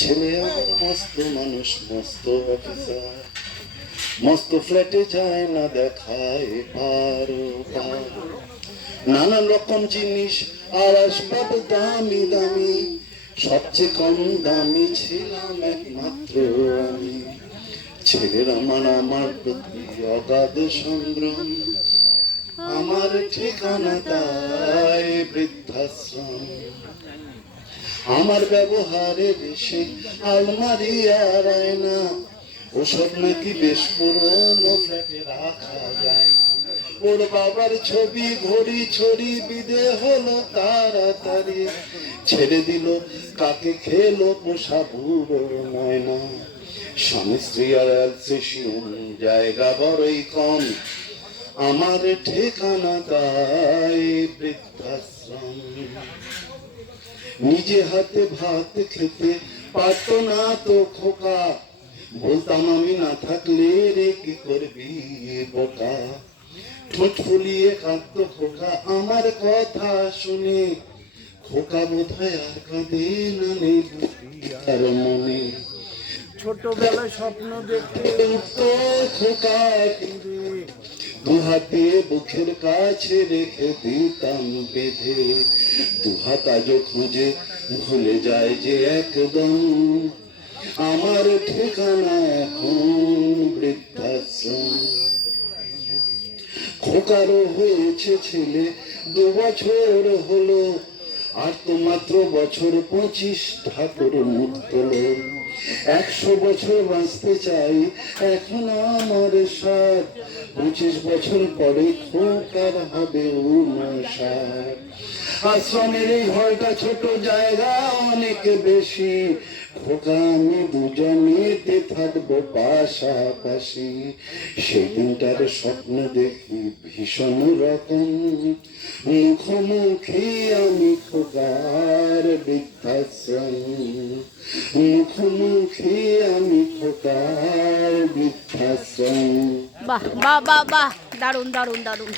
ছেলে আমার মস্ত মানুষ, মস্ত অফিসার, মস্ত ফ্ল্যাটে যায় না দেখায় পারো পার। নানান রকম জিনিস আর আসবাব দামি দামি, সবচেয়ে কম দামি ছিলাম একমাত্র আমি। ছেলের আমার প্রতি অগাধ সংগ্রাম, আমার ঠিকানা তাই বৃদ্ধাশ্রম। আমার ব্যবহারের সে আলমারি আর আয়না, ওসব নাকি বেশ পুরনো ফ্ল্যাটে রাখা যায় না। ওর বাবার ছবি ঘড়ি ছড়ি বিদে হলো তাড়াতাড়ি, ছেড়ে দিল কাকে খেলো পোষা বুড়ো ময়না। স্বামী স্ত্রী আর অ্যালসেশিয়ন, জায়গা বড়ই কম, আমার ঠিকানা তাই বৃদ্ধাশ্রম। নিজে হাতে ভাত খেতে পারত না তো খোকা, বলতাম আমি না থাকলে রে কি করবি বোকা। ঠোঁট ফুলিয়ে কাঁদতো খোকা আমার কথা শুনে, খোকা বোধহয় আর কাঁদে না নেই তার মনে। ছোটবেলায় স্বপ্ন দেখতে উঠতো খোকা ফিরে, দুহাতে বুকের কাছে রেখে দিতাম বেঁধে। দুহাত আজও খুঁজে ভুলে যায় যে একদম, আমার ঠিকানা এখন বৃদ্ধাশ্রম। খোকারও হয়েছে ছেলে 2 বছর হলো, আর তো মাত্র বছর 25 ঠাকুর মুখ তোলো। 100 বছর বাঁচতে চাই এখন আমার সাথ, 25 বছর পরে খোকার হবে 59। আশ্রমের এই ঘরটা ছোট, জায়গা অনেক বেশি, খোকা আমি দুজনেতে থাকবো পাশাপাশি। সেদিনটার স্বপ্ন দেখি ভীষণ রকম, মুখোমুখি আমি খোকার বৃদ্ধাশ্রম। মুখোমুখি আমি খোকার বৃদ্ধাশ্রম। বাহ বাহ বাহ বাহ, দারুণ দারুণ দারুণ।